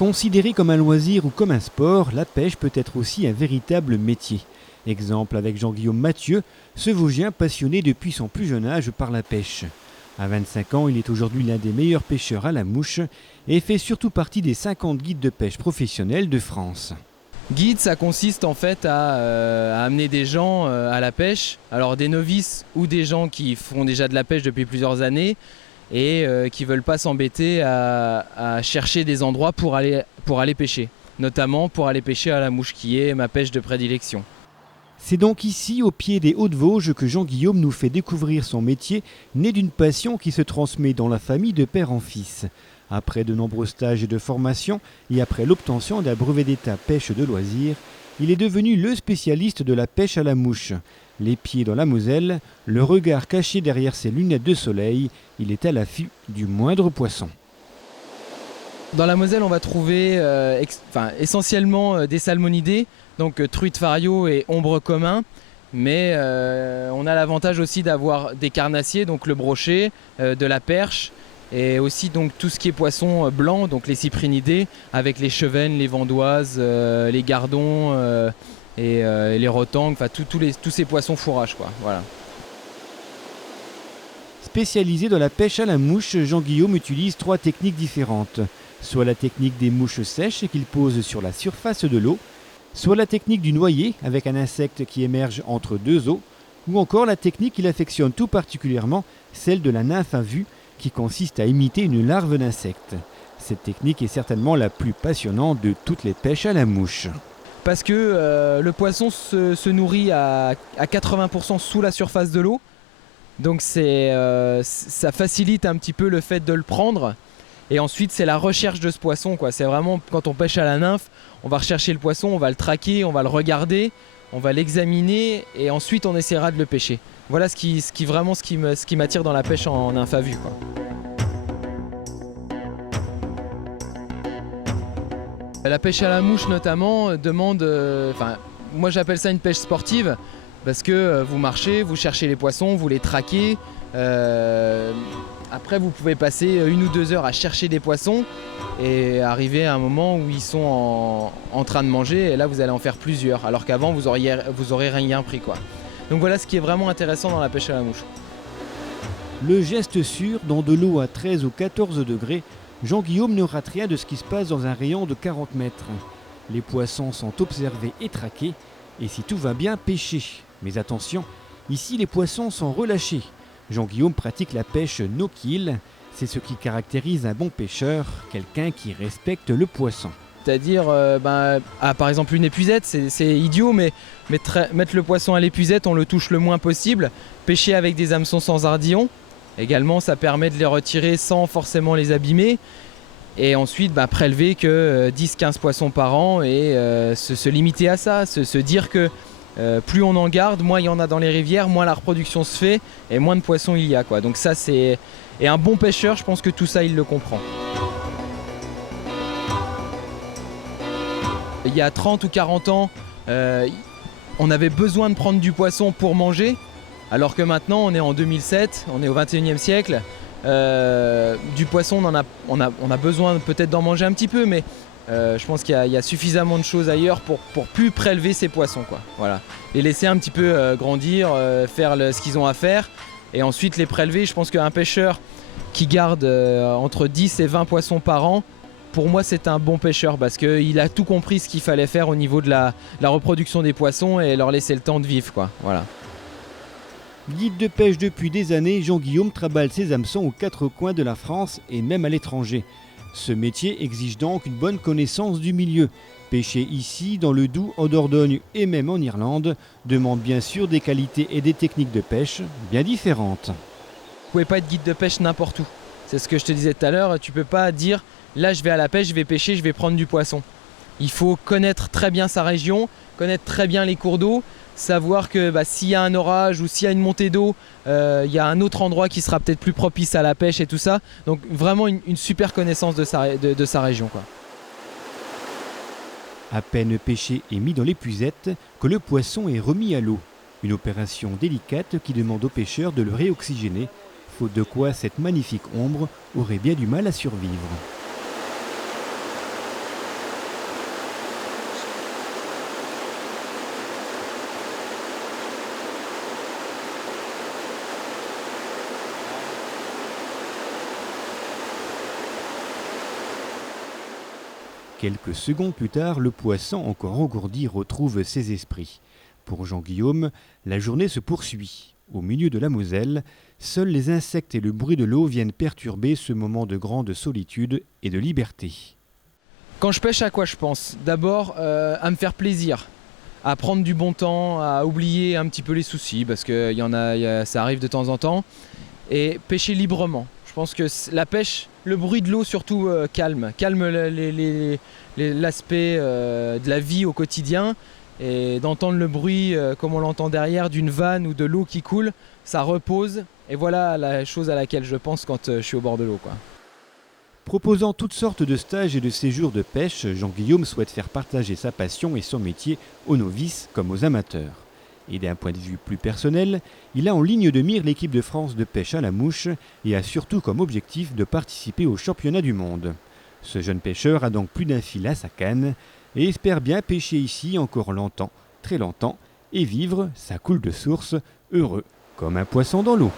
Considérée comme un loisir ou comme un sport, la pêche peut être aussi un véritable métier. Exemple avec Jean-Guillaume Mathieu, ce Vosgien passionné depuis son plus jeune âge par la pêche. À 25 ans, il est aujourd'hui l'un des meilleurs pêcheurs à la mouche et fait surtout partie des 50 guides de pêche professionnels de France. Guide, ça consiste en fait à amener des gens à la pêche, alors des novices ou des gens qui font déjà de la pêche depuis plusieurs années et qui ne veulent pas s'embêter à chercher des endroits pour aller pêcher, notamment pour aller pêcher à la mouche qui est ma pêche de prédilection. C'est donc ici, au pied des Hauts-de-Vosges, que Jean-Guillaume nous fait découvrir son métier, né d'une passion qui se transmet dans la famille de père en fils. Après de nombreux stages de formation et après l'obtention d'un brevet d'état pêche de loisirs, il est devenu le spécialiste de la pêche à la mouche. Les pieds dans la Moselle, le regard caché derrière ses lunettes de soleil, il est à l'affût du moindre poisson. Dans la Moselle, on va trouver essentiellement des salmonidés, donc truites fario et ombre commun. Mais on a l'avantage aussi d'avoir des carnassiers, donc le brochet, de la perche, et aussi donc tout ce qui est poisson blanc, donc les cyprinidés, avec les chevennes, les vandoises, les gardons et les rotangs, enfin tous ces poissons fourrages, quoi. Voilà. Spécialisé dans la pêche à la mouche, Jean-Guillaume utilise 3 techniques différentes. Soit la technique des mouches sèches qu'il pose sur la surface de l'eau, soit la technique du noyer avec un insecte qui émerge entre 2 eaux, ou encore la technique qu'il affectionne tout particulièrement, celle de la nymphe à vue, qui consiste à imiter une larve d'insecte. Cette technique est certainement la plus passionnante de toutes les pêches à la mouche. Parce que le poisson se nourrit à 80% sous la surface de l'eau, donc ça facilite un petit peu le fait de le prendre. Et ensuite, c'est la recherche de ce poisson, quoi. C'est vraiment, quand on pêche à la nymphe, on va rechercher le poisson, on va le traquer, on va le regarder, on va l'examiner et ensuite on essaiera de le pêcher. Voilà ce qui m'attire dans la pêche en nymphe à vue, quoi. La pêche à la mouche notamment demande, moi j'appelle ça une pêche sportive parce que vous marchez, vous cherchez les poissons, vous les traquez. Après, vous pouvez passer 1 ou 2 heures à chercher des poissons et arriver à un moment où ils sont en train de manger et là vous allez en faire plusieurs, alors qu'avant vous aurez rien pris, quoi. Donc voilà ce qui est vraiment intéressant dans la pêche à la mouche. Le geste sûr, dans de l'eau à 13 ou 14 degrés, Jean-Guillaume ne rate rien de ce qui se passe dans un rayon de 40 mètres. Les poissons sont observés et traqués, et si tout va bien, pêchés. Mais attention, ici les poissons sont relâchés. Jean-Guillaume pratique la pêche no-kill, c'est ce qui caractérise un bon pêcheur, quelqu'un qui respecte le poisson. C'est-à-dire, par exemple une épuisette, c'est idiot, mais mettre le poisson à l'épuisette, on le touche le moins possible. Pêcher avec des hameçons sans ardillon, également ça permet de les retirer sans forcément les abîmer. Et ensuite prélever que 10-15 poissons par an et se limiter à ça, se dire que plus on en garde, moins il y en a dans les rivières, moins la reproduction se fait et moins de poissons il y a, quoi. Donc ça c'est... Et un bon pêcheur, je pense que tout ça il le comprend. Il y a 30 ou 40 ans, on avait besoin de prendre du poisson pour manger, alors que maintenant on est en 2007, on est au 21e siècle. Du poisson on a besoin peut-être d'en manger un petit peu, mais je pense qu'il y a suffisamment de choses ailleurs pour plus prélever ces poissons, quoi. Voilà. Les laisser un petit peu grandir, faire ce qu'ils ont à faire et ensuite les prélever. Je pense qu'un pêcheur qui garde entre 10 et 20 poissons par an, pour moi c'est un bon pêcheur parce qu'il a tout compris ce qu'il fallait faire au niveau de la reproduction des poissons et leur laisser le temps de vivre, quoi. Voilà. Guide de pêche depuis des années, Jean-Guillaume traballe ses hameçons aux 4 coins de la France et même à l'étranger. Ce métier exige donc une bonne connaissance du milieu. Pêcher ici, dans le Doubs, en Dordogne et même en Irlande, demande bien sûr des qualités et des techniques de pêche bien différentes. Vous ne pouvez pas être guide de pêche n'importe où. C'est ce que je te disais tout à l'heure, tu ne peux pas dire là je vais à la pêche, je vais pêcher, je vais prendre du poisson. Il faut connaître très bien sa région, connaître très bien les cours d'eau, savoir que s'il y a un orage ou s'il y a une montée d'eau, il y a un autre endroit qui sera peut-être plus propice à la pêche et tout ça. Donc vraiment une super connaissance de sa région, quoi. À peine pêché et mis dans l'épuisette que le poisson est remis à l'eau. Une opération délicate qui demande aux pêcheurs de le réoxygéner, faute de quoi cette magnifique ombre aurait bien du mal à survivre. Quelques secondes plus tard, le poisson, encore engourdi, retrouve ses esprits. Pour Jean-Guillaume, la journée se poursuit. Au milieu de la Moselle, seuls les insectes et le bruit de l'eau viennent perturber ce moment de grande solitude et de liberté. Quand je pêche, à quoi je pense? D'abord à me faire plaisir, à prendre du bon temps, à oublier un petit peu les soucis, parce que ça arrive de temps en temps, et pêcher librement. Je pense que la pêche, le bruit de l'eau surtout calme l'aspect de la vie au quotidien, et d'entendre le bruit comme on l'entend derrière d'une vanne ou de l'eau qui coule, ça repose, et voilà la chose à laquelle je pense quand je suis au bord de l'eau, quoi. Proposant toutes sortes de stages et de séjours de pêche, Jean-Guillaume souhaite faire partager sa passion et son métier aux novices comme aux amateurs. Et d'un point de vue plus personnel, il a en ligne de mire l'équipe de France de pêche à la mouche et a surtout comme objectif de participer au championnat du monde. Ce jeune pêcheur a donc plus d'un fil à sa canne et espère bien pêcher ici encore longtemps, très longtemps, et vivre sa coule de source, heureux comme un poisson dans l'eau.